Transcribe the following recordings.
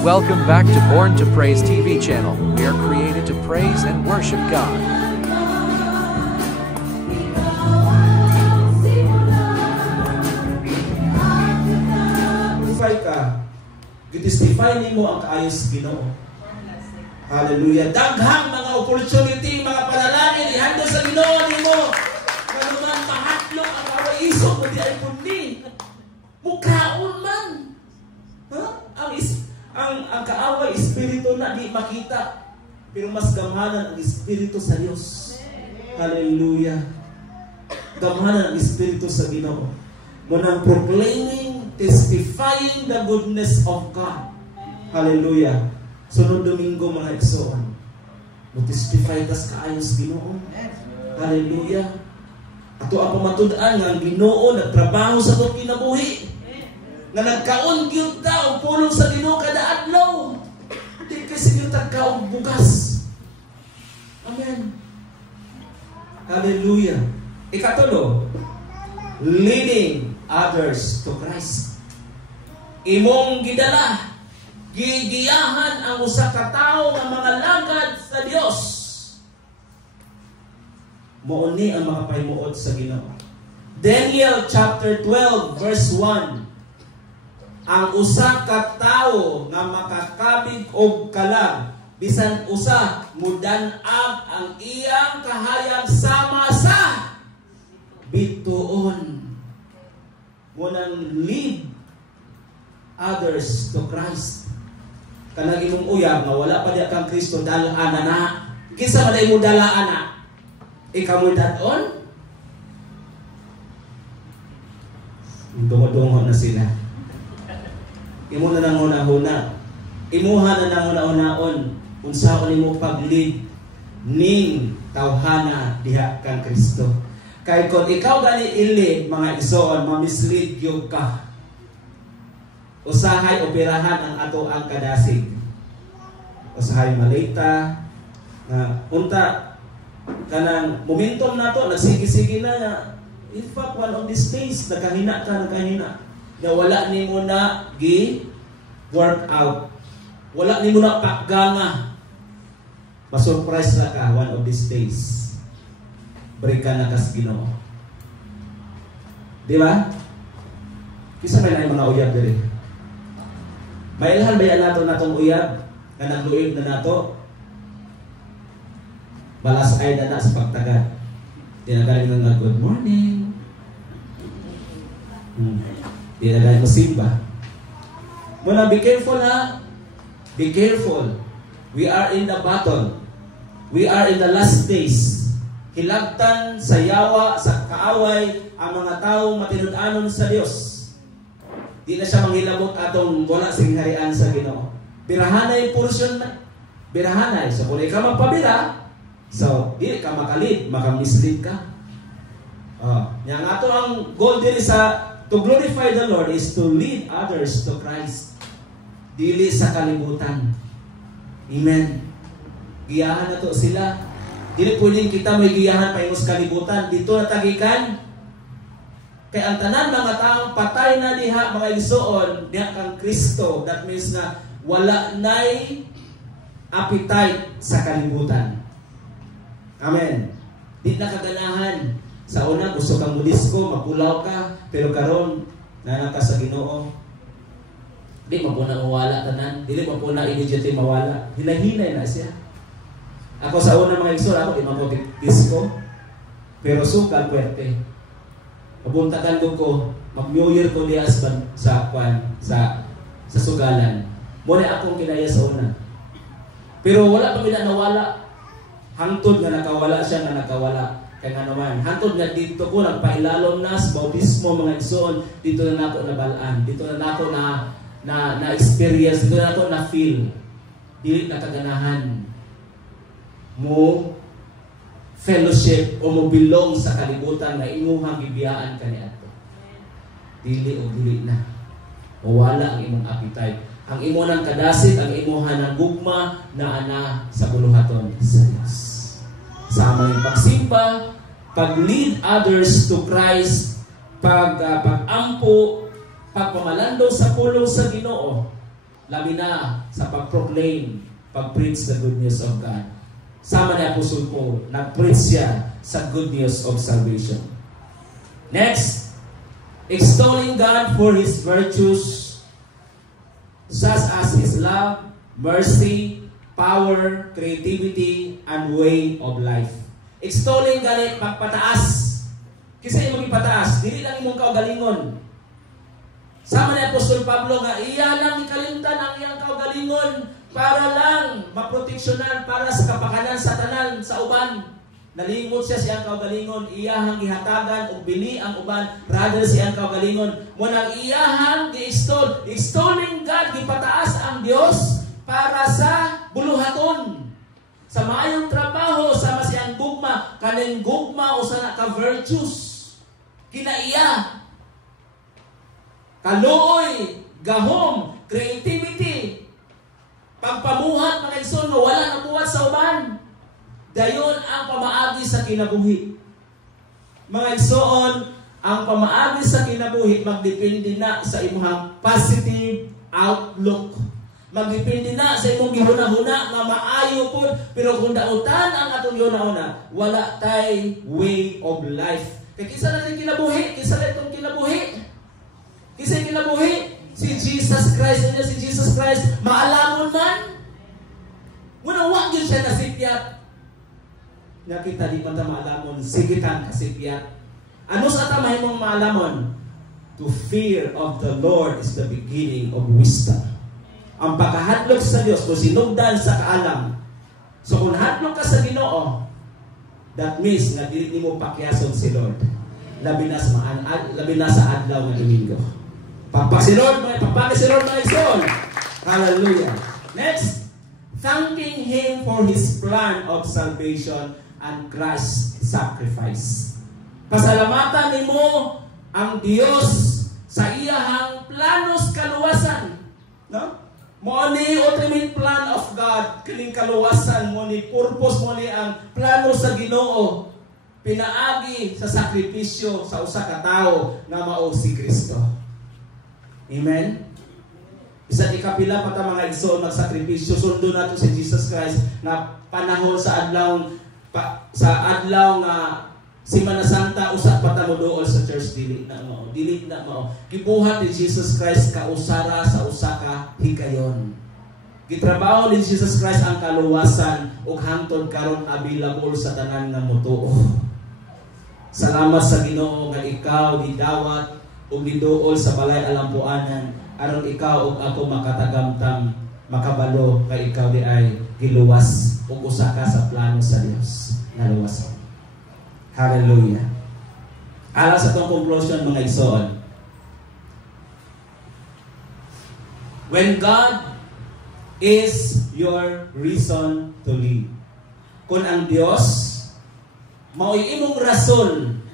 Welcome back to Born to Praise TV channel. We are created to praise and worship God. Gitistify nimo ang kaayos Ginoo. Hallelujah. Daghang mga opportunity, mga panalangin ihando sa Ginoo nimo. Kanuman mahatlok ang kawaisog mo di ay pundi. Mukhaon man. Ang kaaway espiritu na di makita, pero mas gamhanan ang espiritu sa Dios. Hallelujah. Gamhanan ang espiritu sa Ginoo. Munang proclaiming, testifying the goodness of God. Hallelujah. Sunod Domingo mga igsoon, mo testify tas kaayos Ginoo. Hallelujah. Ato ang pamatud-an nga ang Ginoo nagtrabaho sa ato kinabuhi. Nga nagkaon gyud ta og pulong sa Ginoo kada adlaw. Di kasi gyud ta kaog bukas. Amen. Hallelujah. Ikatulo, leading others to Christ. Imong gidala, gigiyahan ang usa ka tawo nga mga lagad sa Dios. Mouni ang mga pahimuot sa Ginoo. Daniel chapter 12 verse 1. Ang usa ka tawo nga makakabig og kalag bisan usa mudan-ag ang iyang kahayag sama sa bituon. Munang lead others to Christ. Kanang imong uyab nga wala pa diya kang Kristo dalaan na. Kinsa man imo dalaan na? Ikaw mo daton? Dungo-dungo na sila. Imo na nang una-una. Imuha na nang una-unaon. Unsaon imo pag-lead ning tawhana diha kang Kristo. Kay kung ikaw gani ili mga igsoon, mamislead yung ka. Usahay operahan ang ato ang kadasig. Usahay malita na unta kanang momentum nato nagsigi-sige na in fact one of these days nakahina na wala nimo na gi work out. Wala nimo na pakganga. Masurprise na ka one of these days. Break ka na kas Ginoo. Di ba? Kisa may na mga uyab diri. Mailhan ba yan nato natong uyab na nagluib na nato? Balas ay na sa pagtagad. Tinagaling nga good morning. Tinagaling mo simba. Muna be careful ha. Be careful. We are in the battle. We are in the last days. Hilagtan sa yawa, sa kaaway, ang mga taong matinud-anon sa Dios. Di na siya manghilabot atong wala sing harian sa Ginoo. Birahanay portion na. Birahanay. So kung ikaw magpabira, so di ka makalid, makamislead ka. Yang ato ang goal din sa to glorify the Lord is to lead others to Christ. Dili sa kalibutan. Amen. Giyahan na to sila. Dili pwedeng kita may giyahan pa sa kalibutan. Dito natagikan. Kaya ang tanan mga taong patay na diha mga igsoon, diha kang Kristo. That means na wala na'y appetite sa kalibutan. Amen. Di na kaganahan. Sa una, gusto kang mudisko, makulaw ka, pero karon nanan ka sa Ginoo. Di mapuna mawala tanan. Dili mapuna immediately mawala. Hinahinay na siya. Ako sa una mga igsoon, ako di mapodisko. Pero sukal, puwerte. Pabuntakan ko, mag-New Year ko diya sa sugalan. Muna akong kinaya sa una. Pero wala pa mina nawala. Hangtod nga nakawala siya nga nakawala. Kaya nga naman, hangtod nga dito ko nagpailalom na sa bautismo mga igsoon, dito na nato nabalaan, dito na nato na experience, dito na nato na feel. Dili nakaganahan mo fellowship o mo belong sa kalibutan na imuhang gibiyaan kaniadto. Dili o dili na. O wala ang imong appetite. Ang imo nang kadasig, ang imuhan ng gugma na ana sa buluhaton sa Diyos. Sa aming pagsimba, pag-lead others to Christ, pag-ampo, pagpamalando sa pulong sa Ginoo, labi na sa pag-proclaim, pag-preach the good news of God. Sama ni Apostle Paul, nag-preach siya sa good news of salvation. Next, extolling God for His virtues, such as His love, mercy, power, creativity, and way of life. Extolling ganit pagpataas. Kasi yung magpataas, dili lang imong kaugalingon. Sama ni Apostol Pablo nga, iya lang ikalimtan ang iyang kaugalingon para lang maproteksyonan para sa kapakanan sa tanan, sa uban. Nalimot siya siyang kaugalingon, iyahang gihatagan o bili ang uban, rather siyang kaugalingon. Munang iyahang gi-extol, extolling God, gipataas ang Dios para sa buluhaton. Sa maayong trabaho, sama siyang gugma, kaning gugma o sa ka-virtues. Kinaiya, kaluoy, gahom, creativity, pagpamuhat mga igsoon mo, wala nang buhat sa uban. Dayon ang pamaagi sa kinabuhi. Mga igsoon, ang pamaagi sa kinabuhi magdepende na sa imong positive outlook. Magdepende na sa imong gihuna-huna nga maayo po, pero kung dautan ang atong yuna-una, wala tay way of life. Kaya kisa natin kinabuhi, kisa na itong kinabuhi. Kisa kinabuhi, si Jesus Christ, si Jesus Christ, maalamon man. Muna wag yun siya nasipyat. Nakita di man ta maalamon, sigitan kasipyat. Ano sa tamay mong maalamon? To fear of the Lord is the beginning of wisdom. Ang pagkahadlok sa Diyos, kung sinugdan sa kaalam. So kung hadlok ka sa Ginoo, that means nga dili nimo pakyason si Lord. Labi na sa adlaw nga Domingo. Pagpaki si Lord mga igsoon. Hallelujah. Next, thanking Him for His plan of salvation and Christ's sacrifice. Pasalamatan nimo ang Dios sa iyahang planos kaluwasan. No? Mo ni ultimate plan of God, kining kaluwasan mo ni purpose mo ni ang plano sa Ginoo. Pinaagi sa sakripisyo sa usa ka tawo nga mao si Kristo. Amen. Isa ikapila pa ta mga igsoon magsakripisyo, sundo nato si Jesus Christ na panahon sa adlaw nga Semana Santa usa pa ta moduol sa church dili na mao. Gibuhat ni Jesus Christ kausara sa usa ka higayon. Gitrabaho ni Jesus Christ ang kaluwasan ug hangtod karon available sa tanan nga motuo. Salamat sa Ginoo nga ikaw gidawat ug giduol sa balay alampuanan aron ikaw ug ako makatagamtam makabalo kay ikaw di ay giluwas ug usa ka sa plano sa Dios nga luwason. Hallelujah. Alang sa itong conclusion mga igsoon, when God is your reason to live, kung ang Diyos mao'y imong rason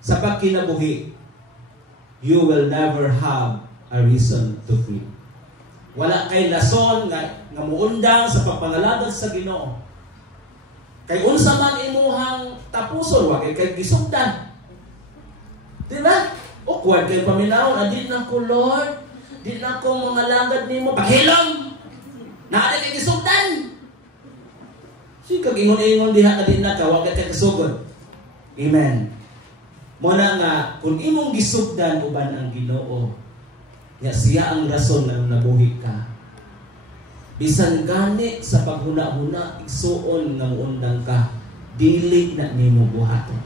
sa pagkinabuhi, you will never have a reason to live. Wala kay lason nga muundang sa pagpangalagad sa Ginoo. Kay unsa man imuhang tapuson, wa kay gisugdan. Diba? O kuwan kay paminaw, adin na ko Lord, di na ko mangalagad nimo paghilom. Naa kay gisugdan. Si kag ingon-ingon diha adin na ka, wa kay gisugod. Amen. Muna nga kung imong gisugdan uban ang Ginoo, ya siya ang rason nga nabuhi ka. Bisan gani sa paghuna-huna igsuon nga muundang ka, dili na nimo buhaton.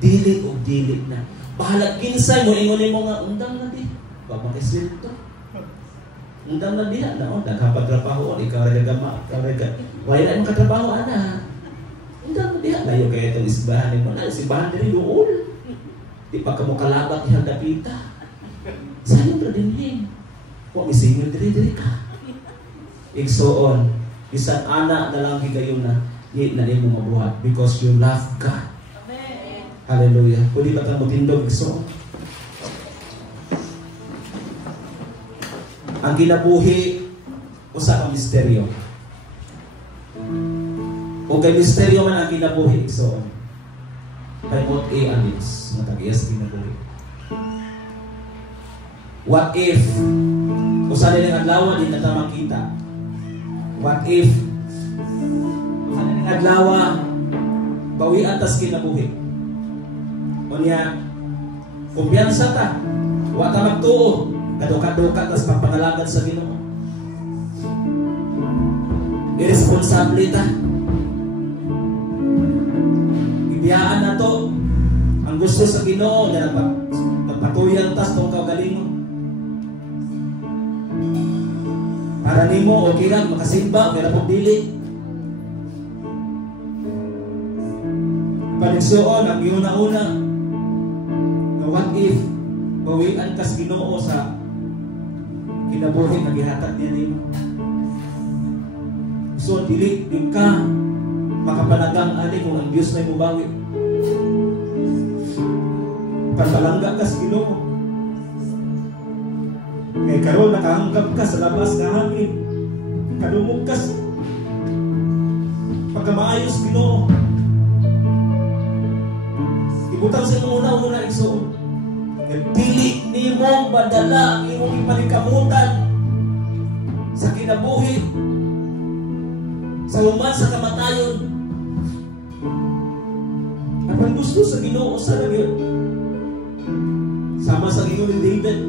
Dili o dili na. Bahala kinsay mo ingon nimo nga undang na di. Wa makisweldo. Undang na diha na nagkapagtrabaho ikaw ra gama, ikaw ra. Wala man katrabaho ana. Undang na diha layo kay itong isbahan mo na simbahan diri duol. Di pa kamo kalabak ihang dapita. Sayon ra dinhi. Wa misingil diri ka. Igsoon, bisan anak na lang higayon na, di na rin mo mabuhat because you love God. Amen. Hallelujah. Pwede ba tayo matindog, igsoon? Ang kinabuhi, usa ka misteryo. O kay misteryo man ang kinabuhi, igsoon. Kay what a alis, matag-iyas kinabuhi. What if Usa din ang adlaw di na ta makita. What if usa din ang adlaw bawian tas kinabuhi. Unya kumpiyansa ta. Wa ta magtuo, kaduka-duka tas papangalagad sa Ginoo. Irresponsable ta. Ibiyaan na to ang gusto sa Ginoo nga nagpatuyan tas tong kaugalingon. Para nimo okay lang makasimba, pero pagdili. Paligsuon ang una-una na what if bawian kas Ginoo sa kinabuhi nga gihatag niya nimo. So dili di ka makapanagang ani kung ang Dios may mubawi. Pagpalangga kas Ginoo. Kay karon nakahanggap ka sa labas nga hangin. Kadumog ka pagkamaayos Ginoo. Ibutang sa una-una igsoon. Dili nimo badala ang imong ipanikamutan sa kinabuhi sa human sa kamatayon. Ang gusto sa Ginoo sa nagyon. Sama sa Ginoo ni David.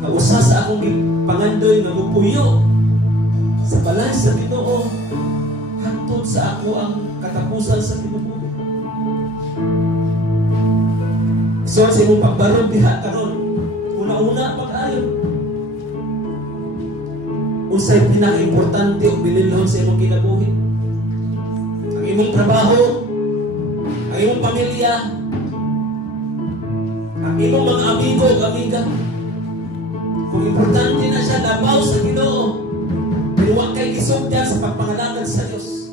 Na usa sa akong pangandoy nga mupuyo sa balay sa Ginoo hangtod sa ako ang katapusan sa kinabuhi. So sa imong pagbarog diha karon una-una pag-ayo. Unsay pinaka-importante o bililhon sa imong kinabuhi? Ang imong trabaho, ang imong pamilya, ang imong mga amigo o amiga. Kung importante na siya, labaw sa Ginoo. Pero huwag kay isugdan sa pagpangalagan sa Diyos.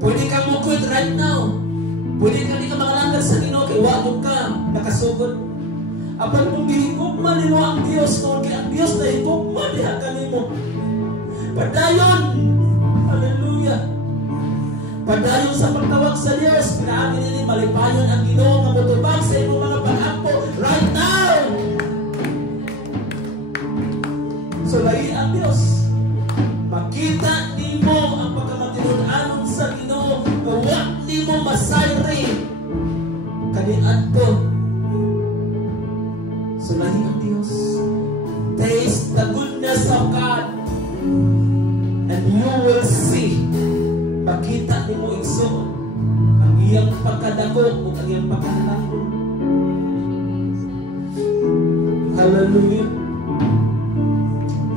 Pwede kang mag-quit right now. Pwede ka di ka mangalanggan sa Ginoo kay huwag mo ka nakasugod. Apan kung gihigugman nimo ang Dios, kung ang Dios na higugman diha kanimo. Padayon. Hallelujah. Padayon sa pagtawag sa Dios, pinaagi nini malipayon ang Ginoo nga motubag sa imong mga pag-ampo right now. So lahi ang Dios. Makita nimo ang pagkamatinud-anon sa Ginoo, wa nimo masayri kaniadto. So lahi ang Dios. Taste the goodness of God and you will see. Makita nimo igsoon ang iyang pagkadako o ang iyang pagkahalanggon. Hallelujah.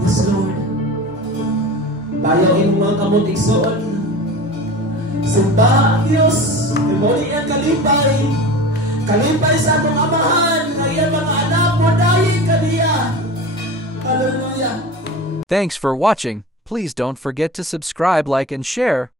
Yes, Lord. Bayaw imong mga kamot igsoon. Sumba ang Diyos. Demoni ang kalipay. Kalipay sa atong amahan. Kaya mga anak mo dahil kaniya. Hallelujah. Thanks for watching. Please don't forget to subscribe, like, and share.